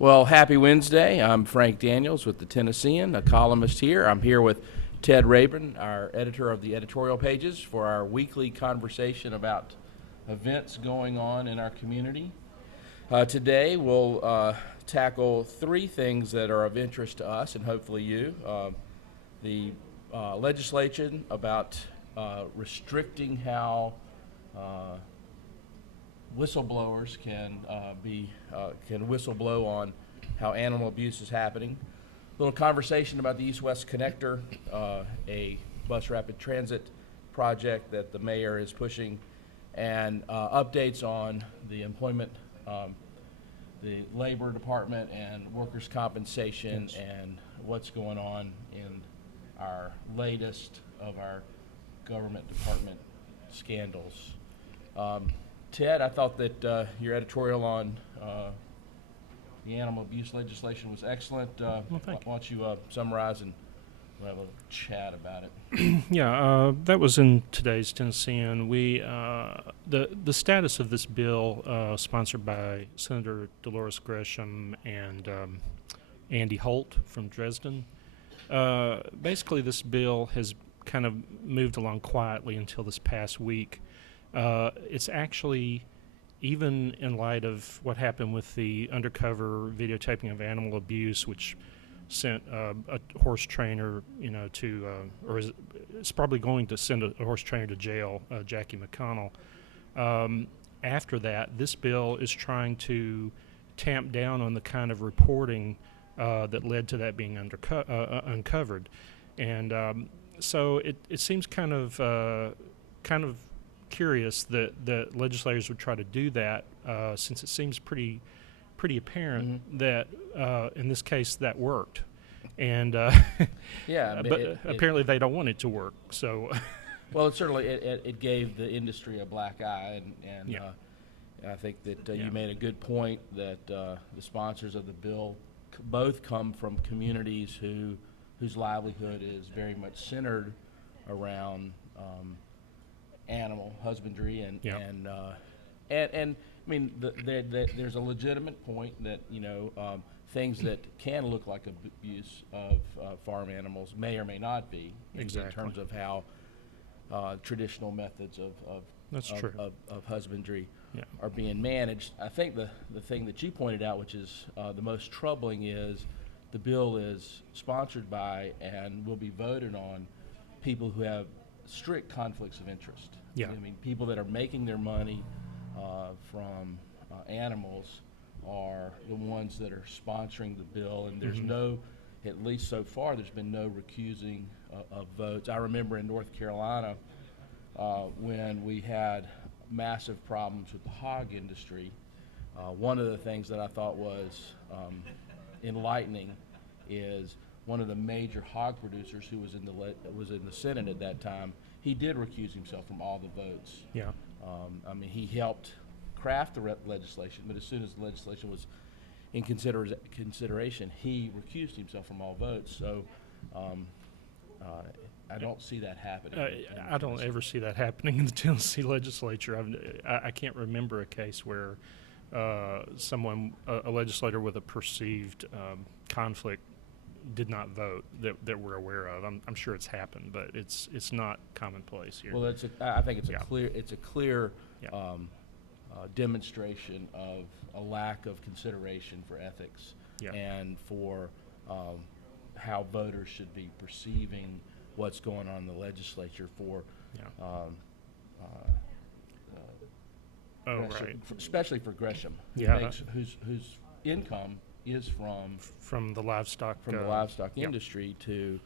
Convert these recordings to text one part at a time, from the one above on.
Well, happy Wednesday. I'm Frank Daniels with the Tennessean, a columnist here. I'm here with Ted Rayburn, our editor of the editorial pages, for our weekly conversation about events going on in our community. Today, we'll tackle three things that are of interest to us and hopefully you. The legislation about restricting how whistleblowers can whistleblow on how animal abuse is happening. A little conversation about the East-West Connector, a bus rapid transit project that the mayor is pushing, and updates on the employment, the labor department and workers' compensation, Yes. and what's going on in our latest of our government department scandals. Ted, I thought that your editorial on the animal abuse legislation was excellent. Thank Why don't you summarize and we'll have a little chat about it. Yeah, that was in today's Tennessean. The status of this bill, sponsored by Senator Dolores Gresham and Andy Holt from Dresden. Basically, this bill has kind of moved along quietly until this past week. It's actually, even in light of what happened with the undercover videotaping of animal abuse, which sent a horse trainer, it's probably going to send a horse trainer to jail, Jackie McConnell. After that, this bill is trying to tamp down on the kind of reporting that led to that being uncovered, and so it seems kind of curious that legislators would try to do that, since it seems pretty apparent that in this case that worked, and Yeah, I mean, but apparently they don't want it to work. So, well, it gave the industry a black eye, and Yeah. I think that Yeah. you made a good point that the sponsors of the bill both come from communities whose livelihood is very much centered around animal husbandry and Yeah. I mean there's a legitimate point that things that can look like abuse of farm animals may or may not be in Exactly. terms of how traditional methods That's true. of husbandry Yeah. are being managed. I think the thing that you pointed out, which is the most troubling, is the bill is sponsored by and will be voted on people who have strict conflicts of interest. Yeah. I mean, people that are making their money from animals are the ones that are sponsoring the bill, and there's no, at least so far, there's been no recusing of votes. I remember in North Carolina when we had massive problems with the hog industry. One of the things that I thought was enlightening is one of the major hog producers who was in the Senate at that time. He did recuse himself from all the votes. Yeah. I mean, he helped craft the legislation, but as soon as the legislation was in consideration, he recused himself from all votes. So I don't see that happening. I don't ever see that happening in the Tennessee legislature. I can't remember a case where a legislator with a perceived conflict did not vote that we're aware of. I'm sure it's happened, but it's not commonplace here. Well, I think it's Yeah. a clear Yeah. demonstration of a lack of consideration for ethics Yeah. and for how voters should be perceiving what's going on in the legislature for Yeah. Oh, Gresham, right. especially for Gresham, Yeah. whose income is From the livestock. the livestock yeah. industry to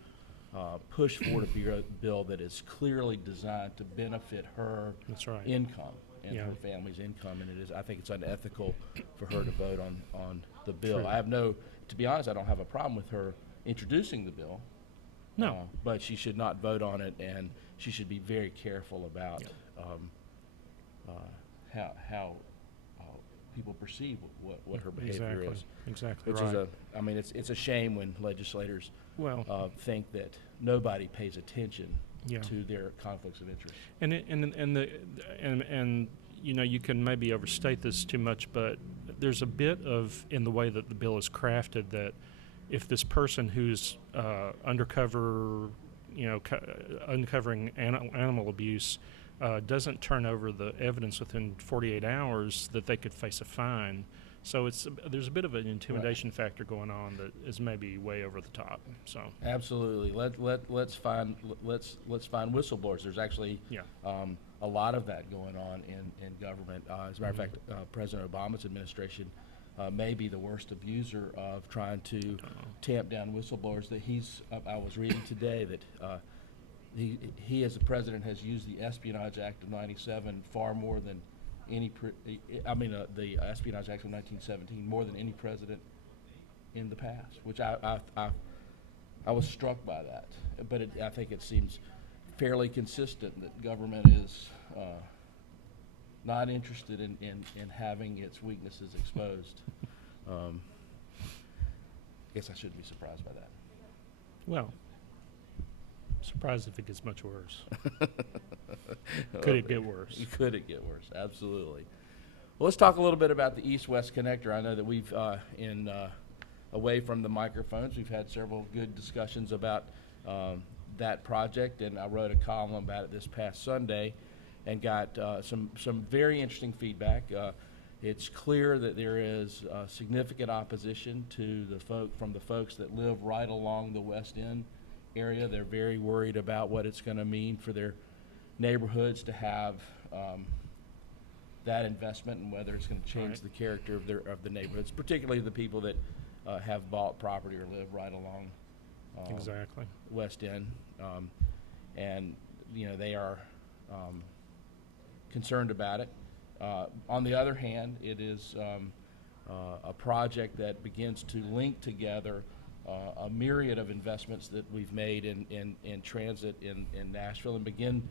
push forward a bill that is clearly designed to benefit her That's right. income and Yeah. her family's income, and I think it's unethical for her to vote on the bill. True. To be honest, I don't have a problem with her introducing the bill. No. But she should not vote on it, and she should be very careful about how people perceive what her behavior is. Exactly. Which right. it's a shame when legislators Well, think that nobody pays attention Yeah. to their conflicts of interest. and you can maybe overstate this too much, but there's a bit of, in the way that the bill is crafted, that if this person who's undercover, uncovering animal abuse doesn't turn over the evidence within 48 hours, that they could face a fine. So there's a bit of an intimidation factor going on that is maybe way over the top. So Absolutely. Let's find whistleblowers. There's actually yeah, a lot of that going on in government. As a matter of fact, President Obama's administration may be the worst abuser of trying to tamp down whistleblowers. That I was reading today that he as the president has used the Espionage Act of '97 far more than the Espionage Act of 1917 more than any president in the past, which I was struck by that. But I think it seems fairly consistent that government is not interested in having its weaknesses exposed. Guess I shouldn't be surprised by that. well, surprised if it gets much worse. Could it get worse? Could it get worse? Absolutely. Well, let's talk a little bit about the East-West Connector. I know that we've, away from the microphones, we've had several good discussions about that project, and I wrote a column about it this past Sunday and got some very interesting feedback. It's clear that there is significant opposition to from the folks that live right along the West End area. They're very worried about what it's going to mean for their neighborhoods to have that investment and whether it's going to change the character of the neighborhoods, particularly the people that have bought property or live right along Exactly. West End, and they are concerned about it. On the other hand, it is a project that begins to link together a myriad of investments that we've made in transit in Nashville and begin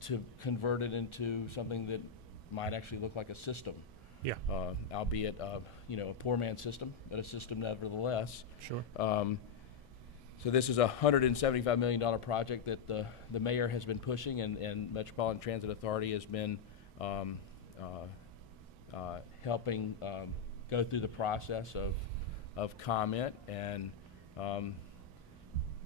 to convert it into something that might actually look like a system. Yeah. Albeit a poor man's system, but a system nevertheless. Sure. So this is a $175 million project that the mayor has been pushing, and Metropolitan Transit Authority has been helping go through the process of comment, and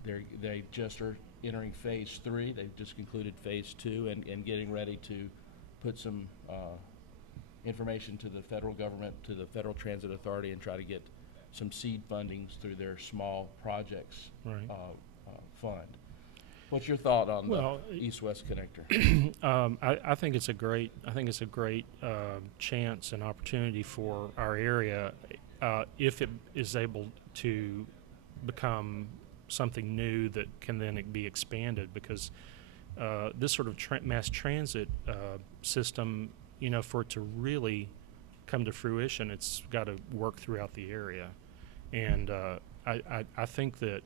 they just are entering phase 3. They've just concluded phase 2 and getting ready to put some information to the federal government, to the Federal Transit Authority, and try to get some seed fundings through their small projects fund. What's your thought on the East-West Connector? I think it's a great chance and opportunity for our area if it is able to become something new that can then be expanded, because this sort of mass transit system, for it to really come to fruition, it's got to work throughout the area, and I think that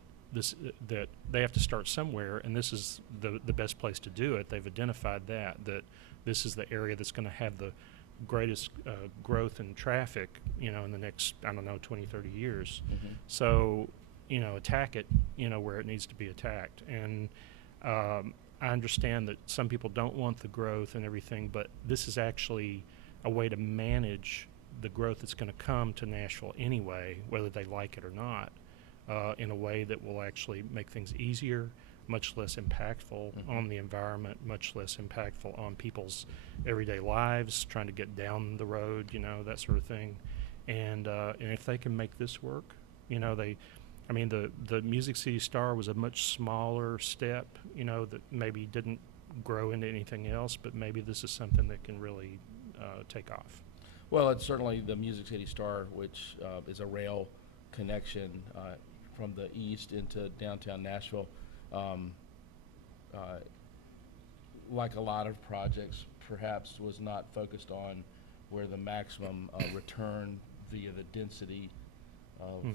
that they have to start somewhere, and this is the best place to do it. They've identified that this is the area that's going to have the greatest growth in traffic, in the next 20, 30 years. Mm-hmm. So attack it where it needs to be attacked, and I understand that some people don't want the growth and everything, but this is actually a way to manage the growth that's going to come to Nashville anyway, whether they like it or not, in a way that will actually make things easier, much less impactful on the environment, much less impactful on people's everyday lives, trying to get down the road, that sort of thing. And if they can make this work, the Music City Star was a much smaller step, that maybe didn't grow into anything else, but maybe this is something that can really take off. Well, it's certainly the Music City Star, which is a rail connection from the east into downtown Nashville. Like a lot of projects, perhaps was not focused on where the maximum return via the density of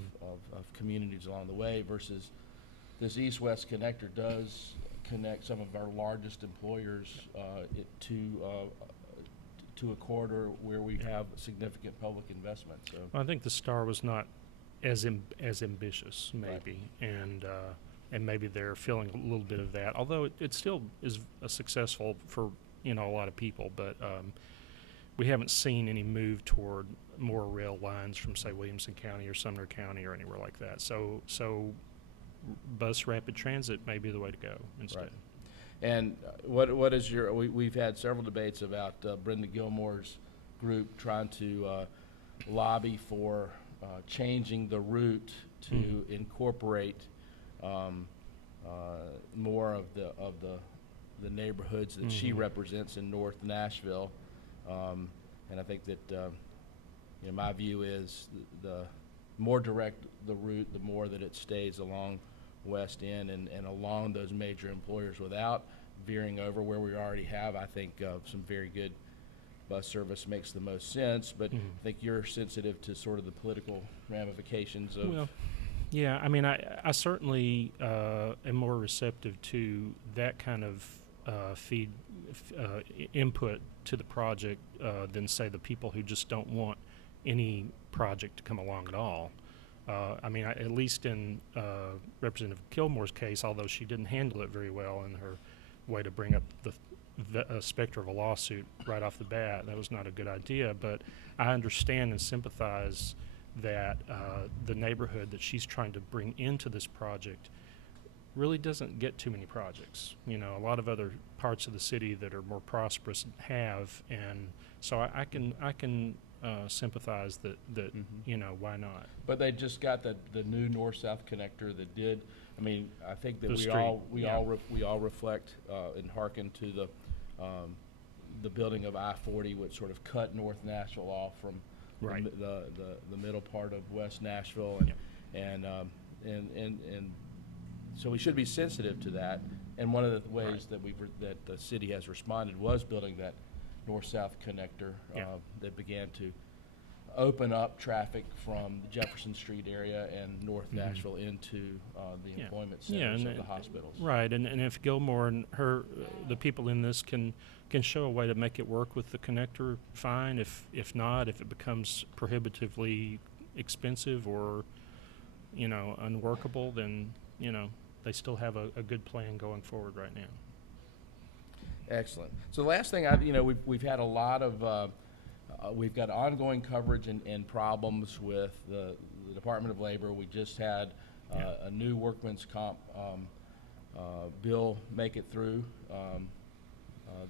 communities along the way, versus this East-West Connector does connect some of our largest employers to a corridor where we have significant public investment. So I think the Star was not as ambitious, maybe, and maybe they're feeling a little bit of that. Although it still is successful for a lot of people, but we haven't seen any move toward more rail lines from, say, Williamson County or Sumner County or anywhere like that. So bus rapid transit may be the way to go instead. Right. And what is your? We've had several debates about Brenda Gilmore's group trying to lobby for changing the route to incorporate more of the neighborhoods that she represents in North Nashville, and I think that my view is the more direct the route, the more that it stays along West End and along those major employers without veering over where we already have. I think some very good bus service makes the most sense, but I think you're sensitive to sort of the political ramifications of. Well, yeah, I mean, I certainly am more receptive to that kind of input to the project than, say, the people who just don't want any project to come along at all. I mean, at least in Representative Gilmore's case, although she didn't handle it very well in her way to bring up the specter of a lawsuit right off the bat, that was not a good idea. But I understand and sympathize that the neighborhood that she's trying to bring into this project really doesn't get too many projects. You know, a lot of other parts of the city that are more prosperous have, and so I can sympathize that you know, why not? But they just got the new north-south connector that did. I mean, I think that we all reflect and hearken to the building of I-40, which sort of cut North Nashville off from the middle part of West Nashville, and so we should be sensitive to that. And one of the ways that that the city has responded was building that north-south connector that began to open up traffic from the Jefferson Street area and North Nashville into the employment centers of the hospitals. Right, and if Gilmore and the people in this can show a way to make it work with the connector, fine. If not, if it becomes prohibitively expensive or, you know, unworkable, then, you know, they still have a good plan going forward right now. Excellent. So the last thing, we've had a lot of, we've got ongoing coverage and problems with the Department of Labor. We just had a new workman's comp bill make it through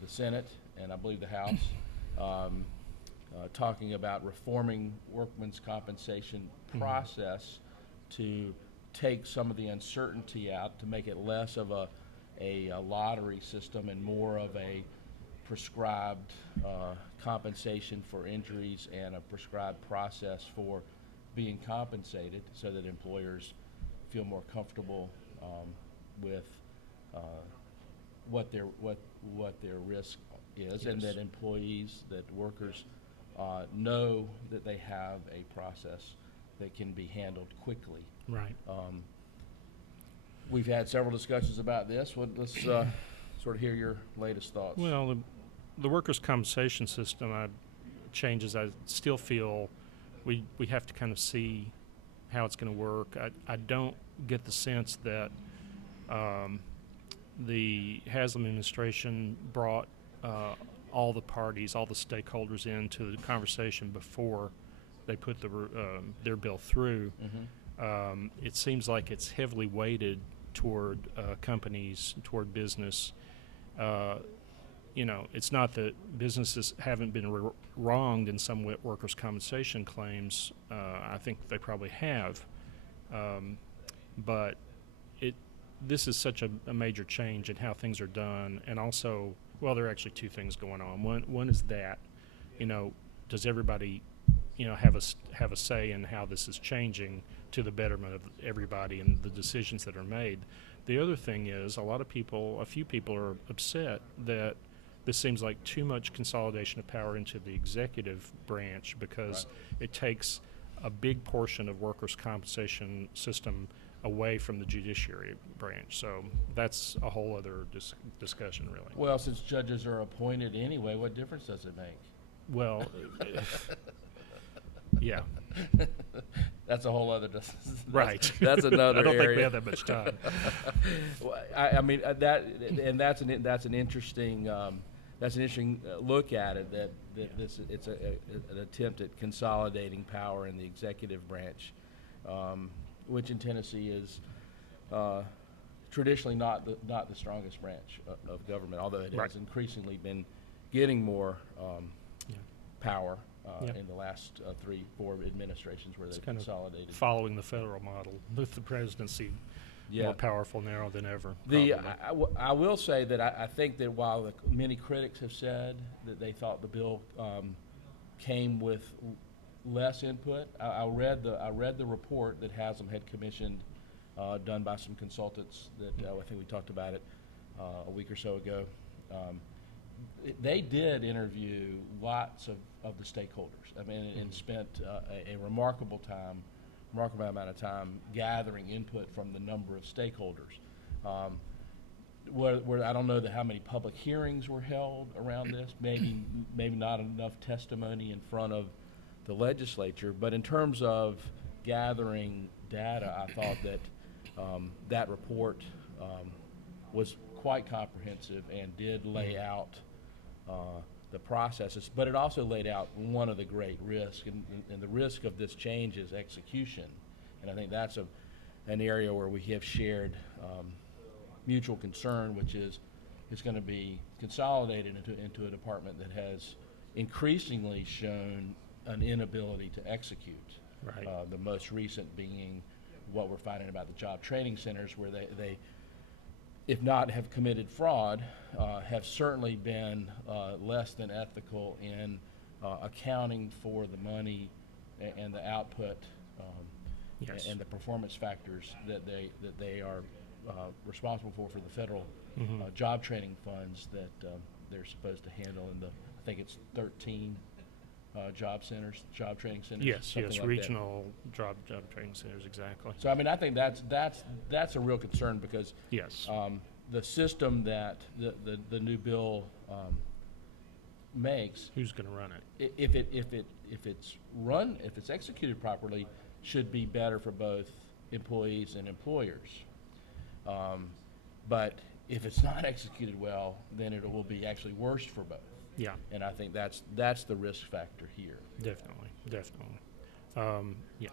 the Senate and I believe the House, talking about reforming workman's compensation process to take some of the uncertainty out, to make it less of a lottery system and more of a prescribed compensation for injuries and a prescribed process for being compensated, so that employers feel more comfortable with what their risk is, and that employees, that workers know that they have a process that can be handled quickly. Right. We've had several discussions about this. Let's sort of hear your latest thoughts. Well, the workers' compensation system changes. I still feel we have to kind of see how it's going to work. I don't get the sense that the Haslam administration brought all the parties, all the stakeholders into the conversation before they put their bill through. It seems like it's heavily weighted toward companies, toward business. You know, it's not that businesses haven't been wronged in some workers' compensation claims. I think they probably have. But this is such a major change in how things are done. And also, well, there are actually two things going on. One is that, you know, does everybody, you know, have a say in how this is changing to the betterment of everybody and the decisions that are made? The other thing is a few people are upset that this seems like too much consolidation of power into the executive branch, because it takes a big portion of workers' compensation system away from the judiciary branch. So that's a whole other discussion, really. Well, since judges are appointed anyway, what difference does it make? Well, yeah. That's a whole other right. That's another I don't area. think we have that much time. Well, I mean that's an interesting. that's an interesting look at it. That it's an attempt at consolidating power in the executive branch, which in Tennessee is traditionally not the strongest branch of government, although it Right. has increasingly been getting more Yeah. power Yeah. in the last 3-4 administrations where It's they've kind of consolidated. following the federal model with the presidency Yeah. more powerful now than ever. The probably. I will say that I think that while many critics have said that they thought the bill came with less input, I read the report that Haslam had commissioned, done by some consultants that I think we talked about it a week or so ago. They did interview lots of the stakeholders. I mean, and spent a remarkable amount of time gathering input from the number of stakeholders. Where I don't know how many public hearings were held around this. Maybe not enough testimony in front of the legislature. But in terms of gathering data, I thought that that report was quite comprehensive and did lay out the processes, but it also laid out one of the great risks, and the risk of this change is execution. And I think that's an area where we have shared mutual concern, which is it's going to be consolidated into a department that has increasingly shown an inability to execute. Right. The most recent being what we're finding about the job training centers, where they if not have committed fraud, have certainly been less than ethical in accounting for the money and the output Yes. and the performance factors that they are responsible for the federal job training funds that they're supposed to handle in I think it's 13 job training centers. Yes, something yes, like that. regional job training centers, exactly. So I mean, I think that's a real concern, because Yes. the system that the new bill makes, Who's going to run it? if it's executed properly, should be better for both employees and employers. But if it's not executed well, then it will be actually worse for both. Yeah, And I think that's the risk factor here. definitely. Yeah.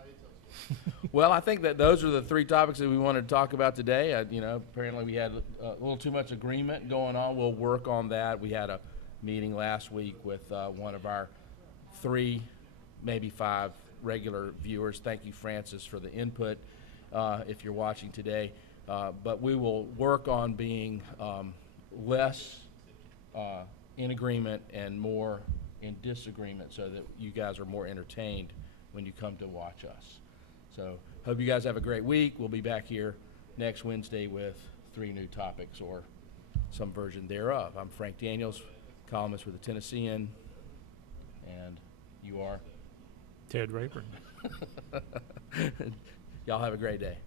Well, I think that those are the three topics that we wanted to talk about today. Apparently we had a little too much agreement going on. We'll work on that. We had a meeting last week with one of our 3, maybe 5 regular viewers. Thank you, Francis, for the input, if you're watching today. But we will work on being less in agreement and more in disagreement, so that you guys are more entertained when you come to watch us. So hope you guys have a great week. We'll be back here next Wednesday with 3 new topics, or some version thereof. I'm Frank Daniels, columnist with the Tennessean, and you are? Ted Rayburn. Y'all have a great day.